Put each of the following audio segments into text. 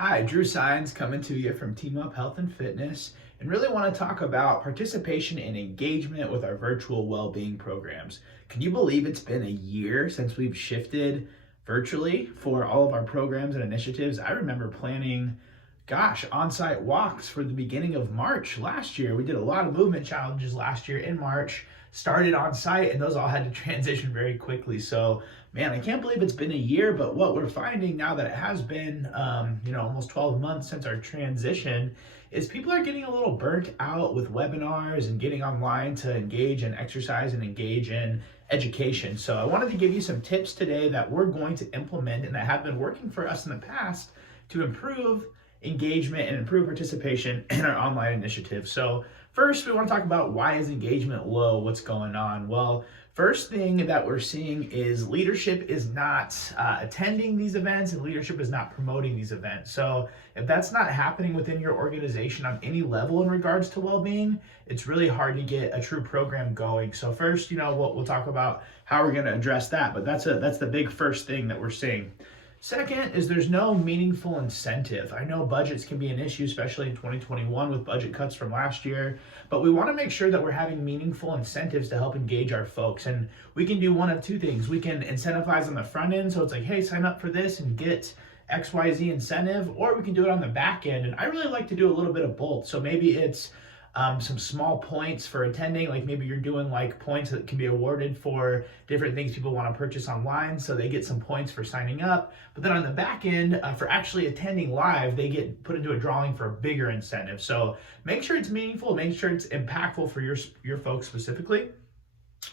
Hi, Drew Sines coming to you from Team Up Health and Fitness, and really want to talk about participation and engagement with our virtual well-being programs. Can you believe it's been a year since we've shifted virtually for all of our programs and initiatives? I remember planning, on-site walks for the beginning of March last year. We did a lot of movement challenges last year in March, started on site, and those all had to transition very quickly. So man, I can't believe it's been a year, but what we're finding now that it has been, almost 12 months since our transition is people are getting a little burnt out with webinars and getting online to engage in exercise and engage in education. So I wanted to give you some tips today that we're going to implement and that have been working for us in the past to improve engagement and improve participation in our online initiative. So first, we want to talk about why is engagement low? What's going on? Well, first thing that we're seeing is leadership is not attending these events and leadership is not promoting these events. So if that's not happening within your organization on any level in regards to well-being, it's really hard to get a true program going. So first, we'll talk about how we're going to address that, but that's the big first thing that we're seeing. Second is there's no meaningful incentive. I know budgets can be an issue, especially in 2021 with budget cuts from last year, but we want to make sure that we're having meaningful incentives to help engage our folks. And we can do one of two things. We can incentivize on the front end, so it's like, hey, sign up for this and get XYZ incentive, or we can do it on the back end. And I really like to do a little bit of both. So maybe it's some small points for attending, like maybe you're doing like points that can be awarded for different things people want to purchase online, so they get some points for signing up. But then on the back end, for actually attending live, they get put into a drawing for a bigger incentive. So make sure it's meaningful, make sure it's impactful for your folks specifically.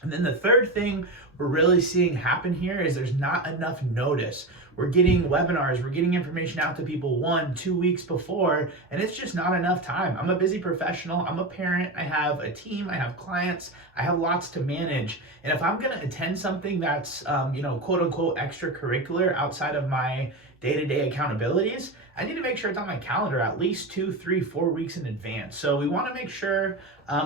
And then the third thing we're really seeing happen here is there's not enough notice. We're getting webinars, we're getting information out to people 1-2 weeks before, and it's just not enough time. I'm a busy professional, I'm a parent, I have a team, I have clients, I have lots to manage. And if I'm gonna attend something that's, quote unquote extracurricular outside of my day-to-day accountabilities, I need to make sure it's on my calendar at least 2, 3, 4 weeks in advance. So we want to make sure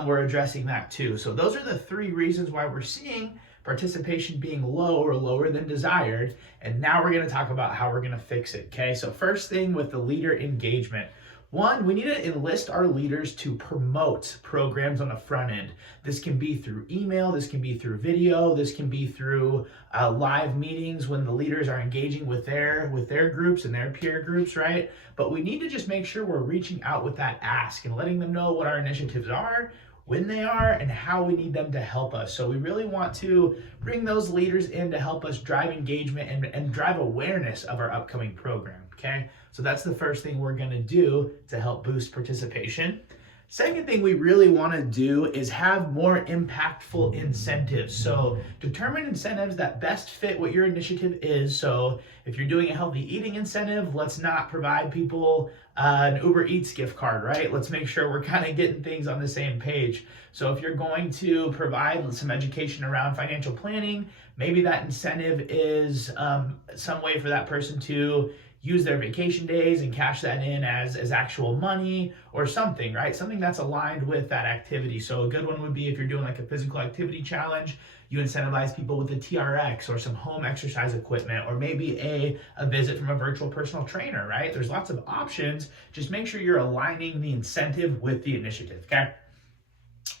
we're addressing that too. So those are the 3 reasons why we're seeing participation being low or lower than desired. And now we're going to talk about how we're going to fix it. Okay, so first thing with the leader engagement. One, we need to enlist our leaders to promote programs on the front end. This can be through email, this can be through video, this can be through live meetings when the leaders are engaging with their groups and their peer groups, right? But we need to just make sure we're reaching out with that ask and letting them know what our initiatives are, when they are, and how we need them to help us. So we really want to bring those leaders in to help us drive engagement and drive awareness of our upcoming program, okay? So that's the first thing we're gonna do to help boost participation. Second thing we really wanna do is have more impactful incentives. So determine incentives that best fit what your initiative is. So if you're doing a healthy eating incentive, let's not provide people an Uber Eats gift card, right? Let's make sure we're kind of getting things on the same page. So if you're going to provide some education around financial planning, maybe that incentive is some way for that person to use their vacation days and cash that in as actual money or something, right? Something that's aligned with that activity. So a good one would be if you're doing like a physical activity challenge, you incentivize people with a TRX or some home exercise equipment, or maybe a visit from a virtual personal trainer, right? There's lots of options. Just make sure you're aligning the incentive with the initiative, okay?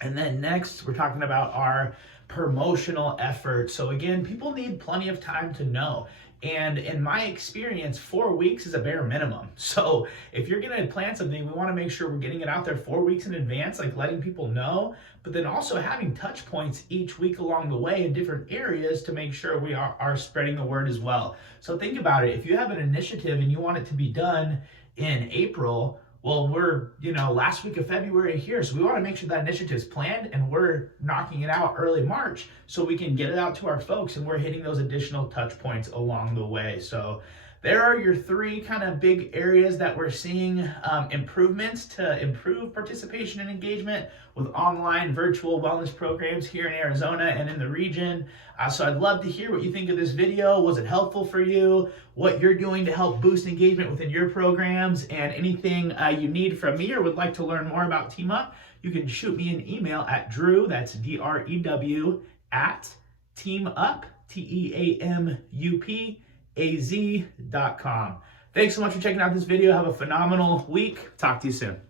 And then next, we're talking about our promotional efforts. So again, people need plenty of time to know. And in my experience, 4 weeks is a bare minimum. So if you're gonna plan something, we wanna make sure we're getting it out there 4 weeks in advance, like letting people know, but then also having touch points each week along the way in different areas to make sure we are spreading the word as well. So think about it, if you have an initiative and you want it to be done in April, well, we're, last week of February here, so we want to make sure that initiative's planned and we're knocking it out early March so we can get it out to our folks and we're hitting those additional touch points along the way. So there are your 3 kind of big areas that we're seeing improvements to improve participation and engagement with online virtual wellness programs here in Arizona and in the region. So I'd love to hear what you think of this video. Was it helpful for you? What you're doing to help boost engagement within your programs, and anything you need from me or would like to learn more about Team Up, you can shoot me an email at Drew, that's DREW, at teamup, TEAMUP, az.com. Thanks so much for checking out this video. Have a phenomenal week. Talk to you soon.